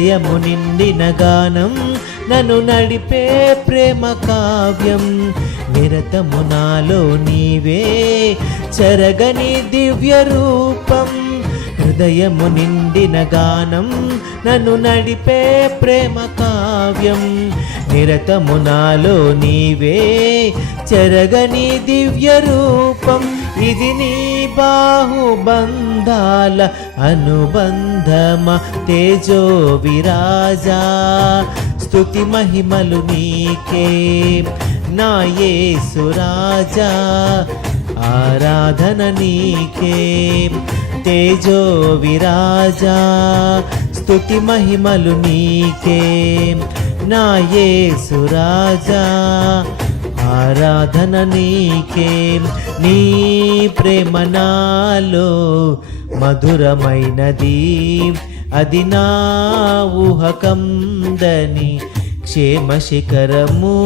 హృదయము నిండిన గానం నన్ను నడిపే ప్రేమ కావ్యం. నిరతము నాలో నీవే చెరగని దివ్య రూపం. హృదయము నిండిన గానం నన్ను నడిపే ప్రేమ కావ్యం. నిరతము నాలో నీవే చెరగని దివ్య రూపం. ఇది నీ బాహుబంధాల అనుబంధమ తేజో విరాజా. స్తుతి మహిమలు నీకే నా యేసు రాజా. ఆరాధన నీకే తేజో విరాజా. స్తుతి మహిమలు నీకే నా యేసు రాజా. ఆరాధన నీకే. నీ ప్రేమ నాలో మధురమైనది, అది నా ఊహకందని క్షేమ శిఖరము.